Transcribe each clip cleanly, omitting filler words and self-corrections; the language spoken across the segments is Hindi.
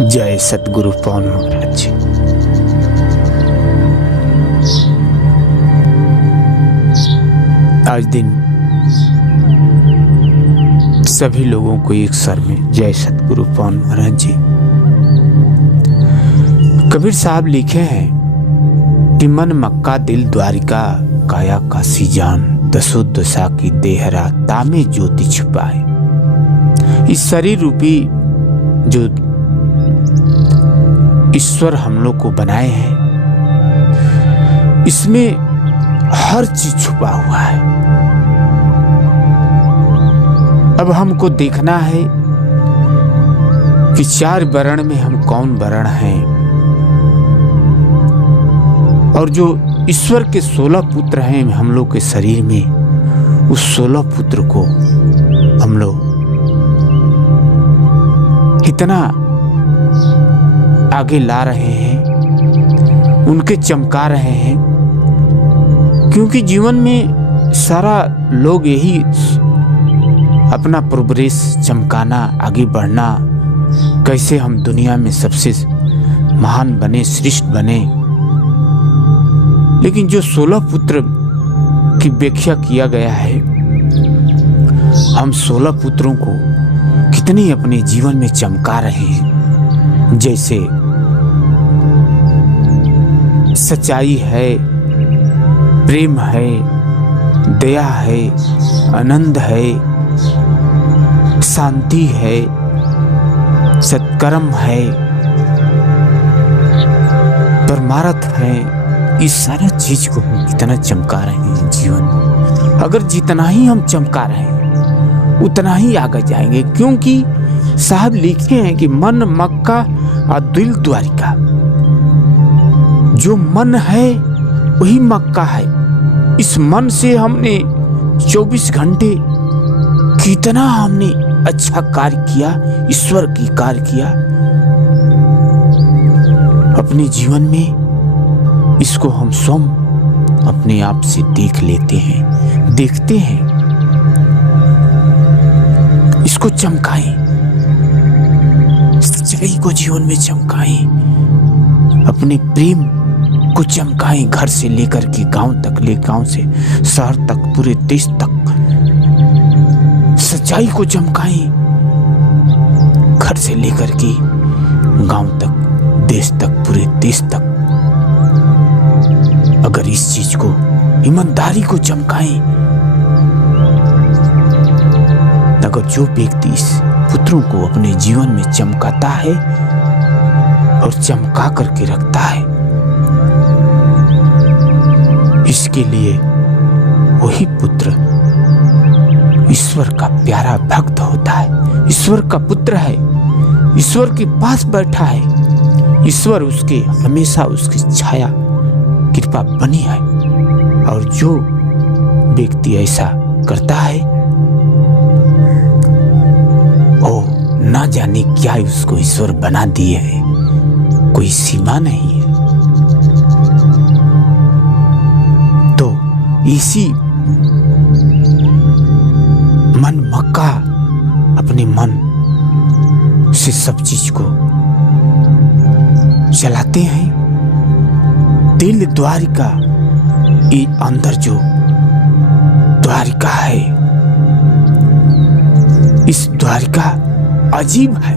जय सतगुरु पवन महाराज जी। आज दिन सभी लोगों को एक सर में जय सतगुरु पवन महाराज जी। कबीर साहब लिखे हैं कि मन मक्का दिल द्वारिका, काया काशी जान, दसो दशा की देहरा, तामे ज्योति छुपाए। इस शरीर रूपी जो ईश्वर हम लोग को बनाए हैं, इसमें हर चीज छुपा हुआ है। अब हमको देखना है कि चार वर्ण में हम कौन वर्ण हैं, और जो ईश्वर के 16 पुत्र हैं हम लोग के शरीर में, उस 16 पुत्र को हम लोग कितना आगे ला रहे हैं, उनके चमका रहे हैं। क्योंकि जीवन में सारा लोग यही अपना प्रोग्रेस चमकाना, आगे बढ़ना, कैसे हम दुनिया में सबसे महान बने, श्रेष्ठ बने। लेकिन जो 16 पुत्र की व्याख्या किया गया है, हम 16 पुत्रों को कितनी अपने जीवन में चमका रहे हैं। जैसे सच्चाई है, प्रेम है, दया है, आनंद है, शांति है, सत्कर्म है, परमार्थ है। इस सारा चीज को हम कितना चमका रहे हैं जीवन में। अगर जितना ही हम चमका रहे हैं उतना ही आगे जाएंगे। क्योंकि साहब लिखे हैं कि मन मक्का और दिल द्वारिका। जो मन है वही मक्का है। इस मन से हमने 24 घंटे कितना हमने अच्छा कार्य किया, ईश्वर की कार्य किया अपने जीवन में। इसको हम स्वयं अपने आप से देख लेते हैं, देखते हैं। इसको चमकाएं, सच्चाई को जीवन में चमकाएं, अपने प्रेम को चमकाएं। घर से लेकर के गांव तक, गांव से शहर तक, पूरे देश तक सच्चाई को चमकाएं। घर से लेकर के गांव तक, देश तक, पूरे देश तक। अगर इस चीज को, ईमानदारी को चमकाएं, अगर जो व्यक्ति इस पुत्रों को अपने जीवन में चमकाता है और चमका करके रखता है, इसके लिए वही पुत्र ईश्वर का प्यारा भक्त होता है, ईश्वर का पुत्र है, ईश्वर के पास बैठा है। ईश्वर उसके हमेशा उसकी छाया कृपा बनी है। और जो व्यक्ति ऐसा करता है, ओ ना जाने क्या उसको ईश्वर बना दिए है, कोई सीमा नहीं है। तो इसी मन मक्का, अपने मन से सब चीज को चलाते हैं। दिल द्वारिका, ये अंदर जो द्वारिका है, इस द्वारिका अजीब है।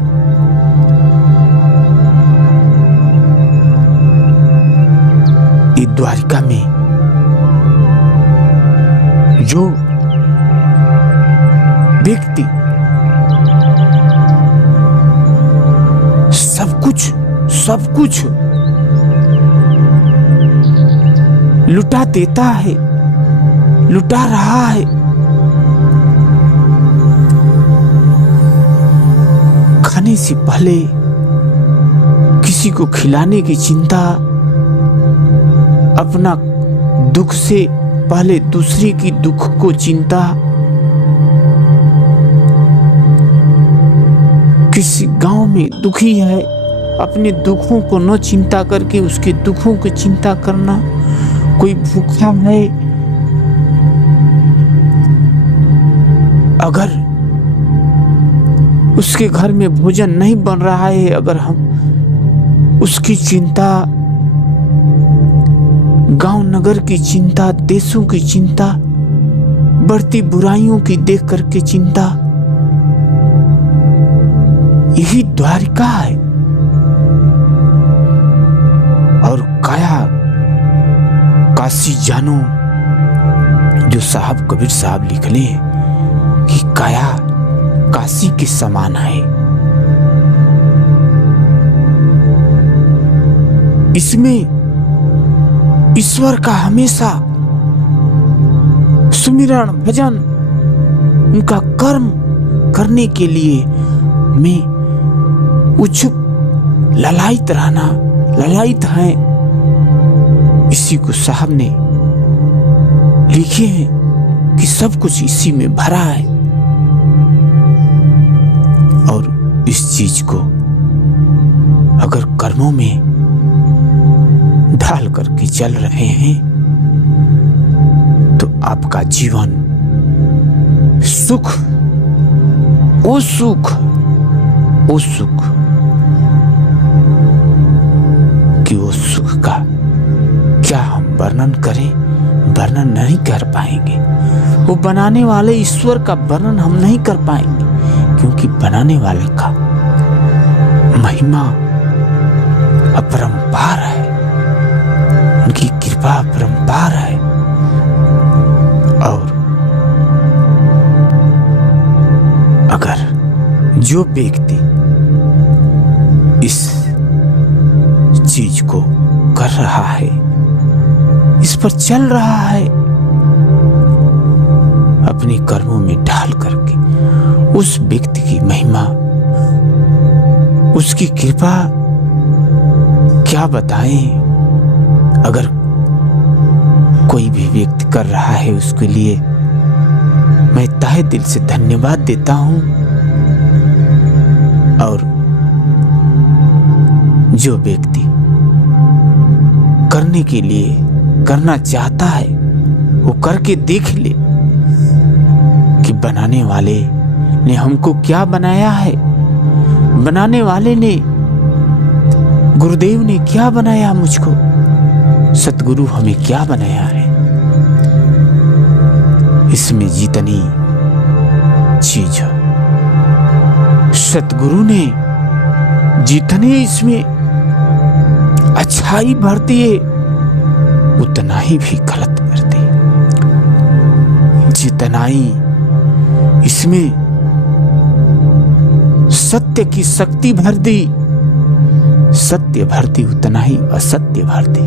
इस द्वारिका में जो व्यक्ति सब कुछ लुटा देता है, लुटा रहा है। खाने से पहले किसी को खिलाने की चिंता, अपना दुख से पहले दूसरे की दुख को चिंता, किसी गांव में दुखी है, अपने दुखों को न चिंता करके उसके दुखों की चिंता करना। कोई भूखा है, अगर उसके घर में भोजन नहीं बन रहा है, अगर हम उसकी चिंता, गांव नगर की चिंता, देशों की चिंता, बढ़ती बुराइयों की देख करके चिंता, यही द्वारिका है। और काया काशी जानो, जो साहब कबीर साहब लिखले हैं कि काया काशी के समान है। इसमें ईश्वर का हमेशा सुमिरन भजन, उनका कर्म करने के लिए में उत्सुक, ललायित रहना, ललायित हैं। इसी को साहब ने लिखे हैं कि सब कुछ इसी में भरा है। और इस चीज को अगर कर्मों में ढाल करके चल रहे हैं तो आपका जीवन सुख, ओ सुख, ओ सुख कि वो सुख का क्या हम वर्णन करें, वर्णन नहीं कर पाएंगे। वो बनाने वाले ईश्वर का वर्णन हम नहीं कर पाएंगे, क्योंकि बनाने वाले का महिमा अपरंपार है, उनकी कृपा अपरंपार है। और अगर जो व्यक्ति इस चीज को कर रहा है, इस पर चल रहा है, अपने कर्मों में ढाल करके, उस व्यक्ति की महिमा, उसकी कृपा क्या बताएं। अगर कोई भी व्यक्ति कर रहा है, उसके लिए मैं तहे दिल से धन्यवाद देता हूं। और जो व्यक्ति करने के लिए करना चाहता है, वो करके देख ले कि बनाने वाले ने हमको क्या बनाया है, बनाने वाले ने, गुरुदेव ने क्या बनाया मुझको, सतगुरु हमें क्या बनाया है। इसमें जितनी चीज सतगुरु ने जितने इसमें अच्छाई भरती है, उतना ही भी गलत भरती है। जितना ही इसमें सत्य की शक्ति भर दी, सत्य भरती, उतना ही असत्य भरती।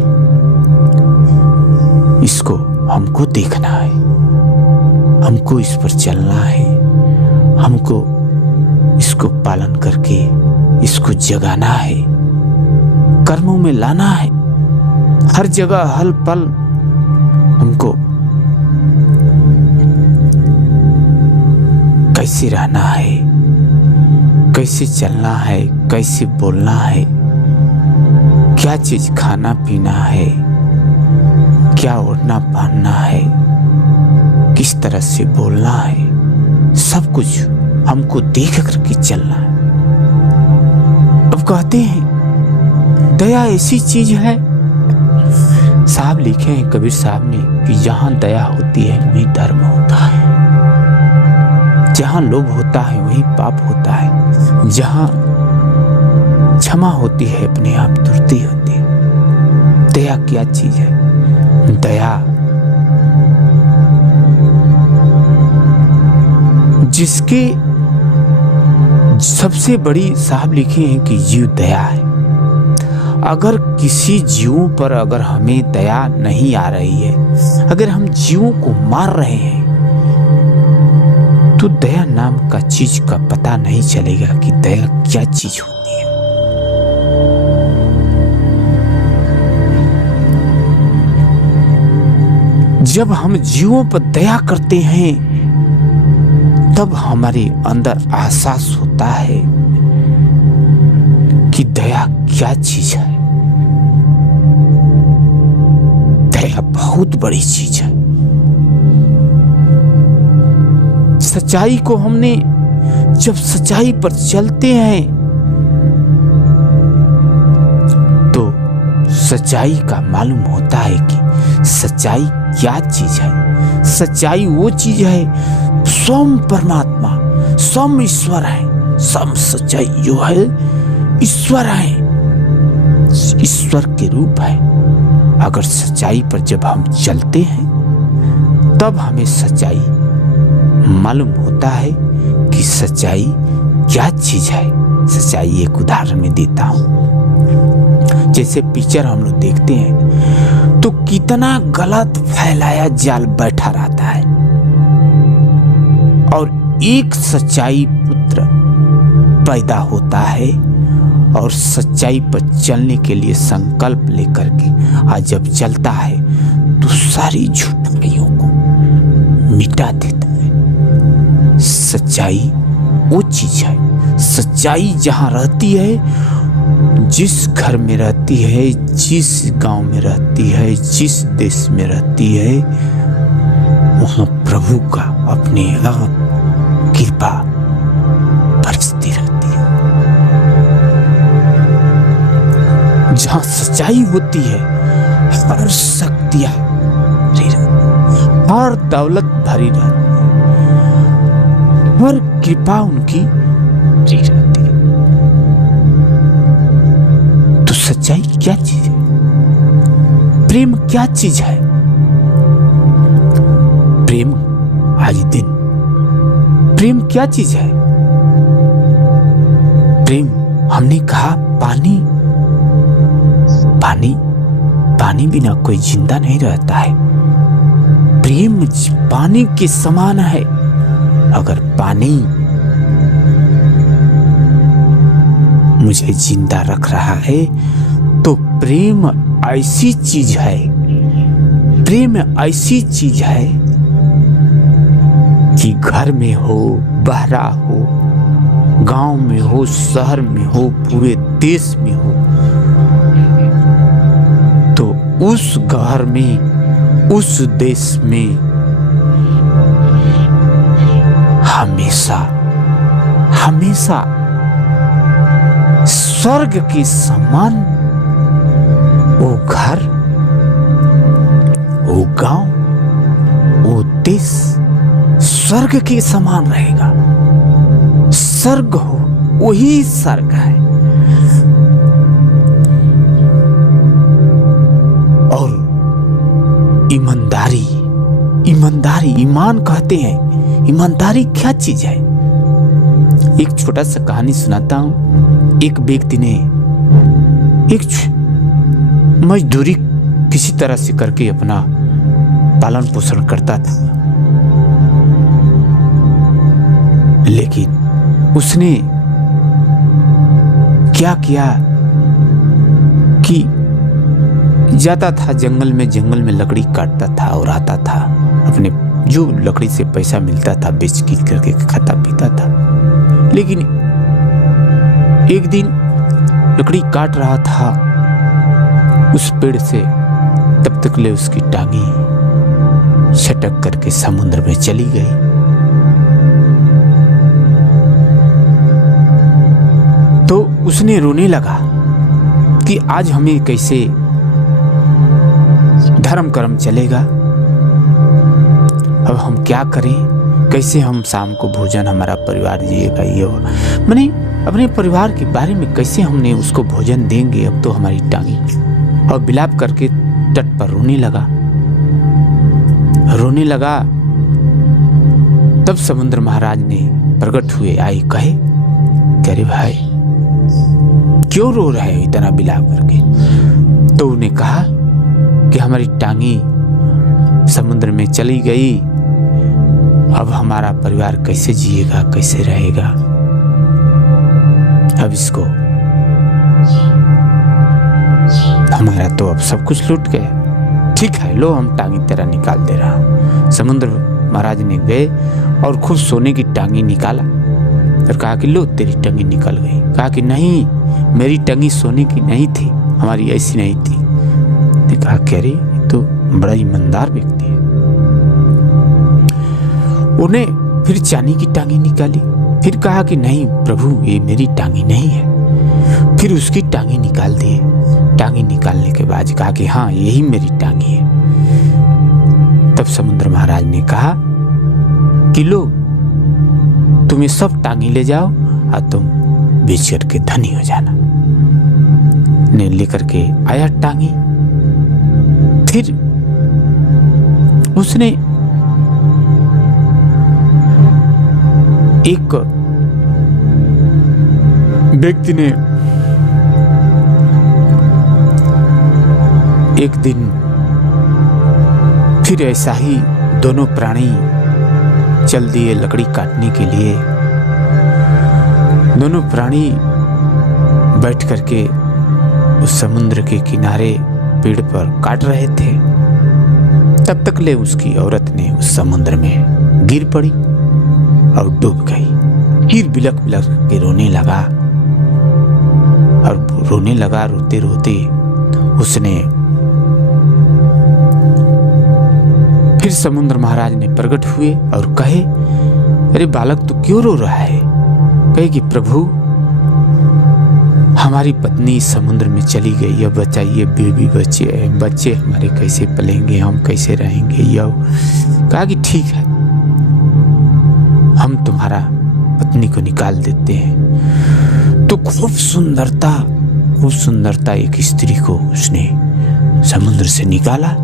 इसको हमको देखना है, हमको इस पर चलना है, हमको इसको पालन करके इसको जगाना है, कर्मों में लाना है। हर जगह हर पल हमको कैसे रहना है, कैसे चलना है, कैसे बोलना है, क्या चीज खाना पीना है, क्या ओढ़ना पहनना है, किस तरह से बोलना है, सब कुछ हमको देख करके चलना है। अब कहते हैं दया ऐसी चीज है, साहब लिखे हैं कबीर साहब ने, कि जहां दया होती है वहीं धर्म होता है, जहां लोभ होता है वहीं पाप होता है, जहां क्षमा होती है अपने आप तुरती होती है। दया क्या चीज है? दया जिसके सबसे बड़ी साहब लिखे हैं कि जीव दया है। अगर किसी जीवों पर अगर हमें दया नहीं आ रही है, अगर हम जीवों को मार रहे हैं, तो दया नाम का चीज का पता नहीं चलेगा कि दया क्या चीज होती है। जब हम जीवों पर दया करते हैं, तब हमारे अंदर एहसास होता है कि दया क्या चीज है। दया बहुत बड़ी चीज है। सच्चाई को हमने जब सच्चाई पर चलते हैं तो सच्चाई का मालूम होता है कि सच्चाई क्या चीज है। सच्चाई वो चीज है, स्वयं परमात्मा, स्वयं ईश्वर है। स्वयं सच्चाई जो है ईश्वर है, ईश्वर के रूप है। अगर सच्चाई पर जब हम चलते हैं तब हमें सच्चाई मालूम होता है कि सच्चाई क्या चीज है। सच्चाई एक उदाहरण में देता हूं। जैसे पिक्चर हम लोग देखते हैं तो कितना गलत फैलाया जाल बैठा रहता है, और एक सच्चाई पुत्र पैदा होता है और सच्चाई पर चलने के लिए संकल्प लेकर के आज जब चलता है तो सारी झूठाइयों को मिटा देता है। सच्चाई वो चीज है, सच्चाई जहां रहती है, जिस घर में रहती है, जिस गांव में रहती है, जिस देश में रहती है, वहां प्रभु का अपने आप कृपा बरसती रहती है। जहां सच्चाई होती है हर शक्तियां भरी रहती है, हर दौलत भरी रहती है, हर कृपा उनकी भरी रहती है। तो सच्चाई क्या चीज है? प्रेम क्या चीज है? प्रेम आज दिन प्रेम क्या चीज है? प्रेम हमने कहा पानी, पानी पानी बिना कोई जिंदा नहीं रहता है। प्रेम पानी के समान है। अगर पानी मुझे जिंदा रख रहा है तो प्रेम ऐसी चीज है, प्रेम ऐसी चीज है कि घर में हो, बहरा हो, गांव में हो, शहर में हो, पूरे देश में हो, तो उस घर में, उस देश में हमेशा हमेशा स्वर्ग के समान वो घर, वो गांव, वो देश स्वर्ग के समान रहेगा। स्वर्ग हो, वही स्वर्ग है। और ईमानदारी, ईमानदारी, ईमान कहते हैं। ईमानदारी क्या चीज है? एक छोटा सा कहानी सुनाता हूं। एक व्यक्ति ने एक मजदूरी किसी तरह से करके अपना पालन पोषण करता था, लेकिन उसने क्या किया कि जाता था जंगल में लकड़ी काटता था और आता था, अपने जो लकड़ी से पैसा मिलता था बेच कीच करके खाता पीता था। लेकिन एक दिन लकड़ी काट रहा था उस पेड़ से, तब तक ले उसकी टांगी छटक करके समुद्र में चली गई। तो उसने रोने लगा कि आज हमें कैसे धर्म कर्म चलेगा, अब हम क्या करें, कैसे हम शाम को भोजन हमारा परिवार जिएगा। ये मैंने अपने परिवार के बारे में कैसे हमने उसको भोजन देंगे, अब तो हमारी टांगी। और विलाप करके तट पर रोने लगा। तब समुद्र महाराज ने प्रकट हुए, आए, कहे अरे भाई क्यों रो रहे हो इतना विलाप करके? तो उन्हें कहा कि हमारी टांगी समुद्र में चली गई, अब हमारा परिवार कैसे जिएगा, कैसे रहेगा। अब इसको हमारा तो अब सब कुछ लूट गया। ठीक है, लो हम टांगी तेरा निकाल दे रहा हूं। समुद्र महाराज ने गए और खुद सोने की टांगी निकाला और कहा कि लो तेरी टांगी निकल गई। कहा कि नहीं, मेरी टांगी सोने की नहीं थी, हमारी ऐसी नहीं थी। ने कहा कि अरे तो बड़ा ईमानदार व्यक्ति है। उन्हें फिर चांदी की टांगी निकाली फिर कहा कि नहीं प्रभु, ये मेरी टांगी नहीं है। फिर उसकी टांगी निकाल दिए। टांगी निकालने के बाद कहा कि हाँ, यही मेरी टांगी है। तब समुद्र महाराज ने कहा कि लो, तुम ये सब टांगी ले जाओ और तुम बेच करके धनी हो जाना। ने लेकर के आया टांगी। फिर उसने एक व्यक्ति ने एक दिन फिर ऐसा ही दोनों प्राणी चल दिए लकड़ी काटने के लिए। दोनों प्राणी बैठ करके उस समुद्र के किनारे पेड़ पर काट रहे थे। तब तक ले उसकी औरत ने उस समुद्र में गिर पड़ी और डूब गई। फिर बिलख बिलख के रोने लगा और रोने लगा। रोते रोते उसने फिर समुद्र महाराज ने प्रकट हुए और कहे, अरे बालक, तू क्यों रो रहा है? कहे कि प्रभु, हमारी पत्नी समुद्र में चली गई। अब बताइए, बेबी बच्चे हमारे कैसे पलेंगे, हम कैसे रहेंगे? यह कहा कि ठीक है, हम तुम्हारा पत्नी को निकाल देते हैं। तो खूब सुंदरता एक स्त्री को उसने समुद्र से निकाला,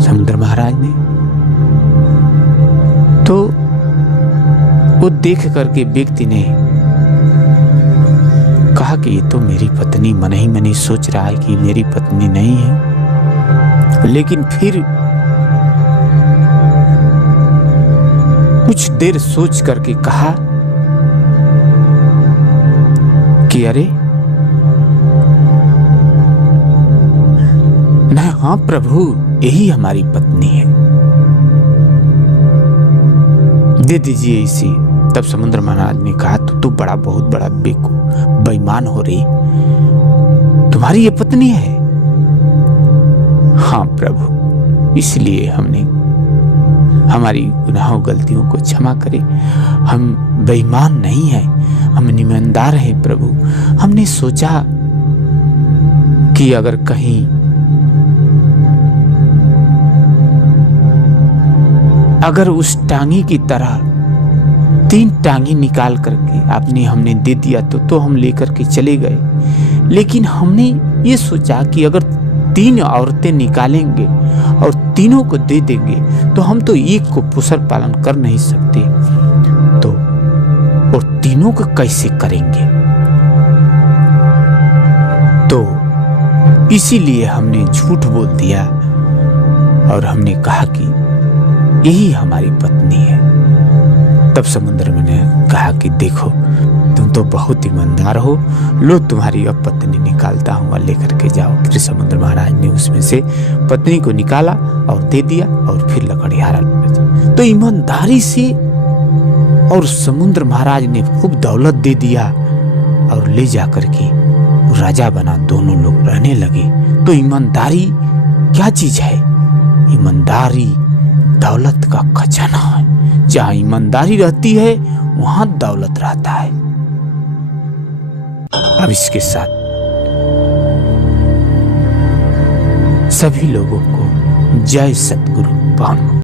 समुद्र महाराज ने। तो वो देख करके व्यक्ति ने कहा कि ये तो मेरी पत्नी, मन ही मन ही सोच रहा है कि मेरी पत्नी नहीं है। लेकिन फिर कुछ देर सोच करके कहा कि अरे नहीं, हाँ प्रभु, यही हमारी पत्नी है, दे दीजिए इसी। तब समुद्र महाराज ने कहा, तू बहुत बड़ा बेईमान हो रही, तुम्हारी ये पत्नी है? हाँ प्रभु, इसलिए हमने हमारी गुनाहों गलतियों को क्षमा करे। हम बेईमान नहीं हैं, हम ईमानदार हैं प्रभु। हमने सोचा कि अगर कहीं उस टांगी की तरह 3 टांगी निकाल करके हमने दे दिया तो हम लेकर के चले गए। लेकिन हमने ये सोचा कि अगर 3 औरतें निकालेंगे और तीनों को दे देंगे तो हम तो एक को पोषण पालन कर नहीं सकते, तो और तीनों को कैसे करेंगे? तो इसीलिए हमने झूठ बोल दिया और हमने कहा कि यही हमारी पत्नी है। तब समुद्र में ने कहा कि देखो, तुम तो बहुत ईमानदार हो, लो तुम्हारी अब पत्नी निकालता हूँ, लेकर के जाओ। फिर समुद्र महाराज ने उसमें से पत्नी को निकाला और दे दिया और फिर लकड़हारा। तो ईमानदारी से, और समुद्र महाराज ने खूब दौलत दे दिया और ले जाकर के राजा बना। दोनों लोग रहने लगे। तो ईमानदारी क्या चीज है? ईमानदारी दौलत का खजाना है। जहां ईमानदारी रहती है वहां दौलत रहता है। अब इसके साथ सभी लोगों को जय सतगुरु।